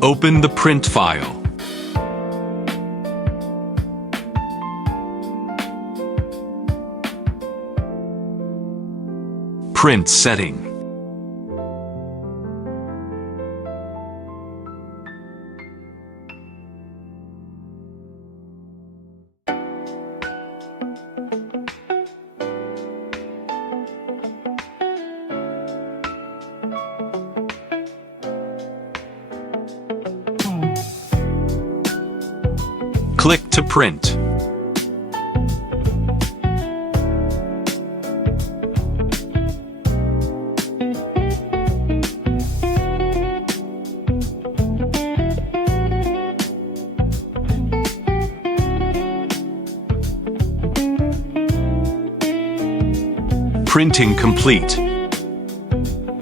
Open the print file. Print setting. Click to print. Printing complete.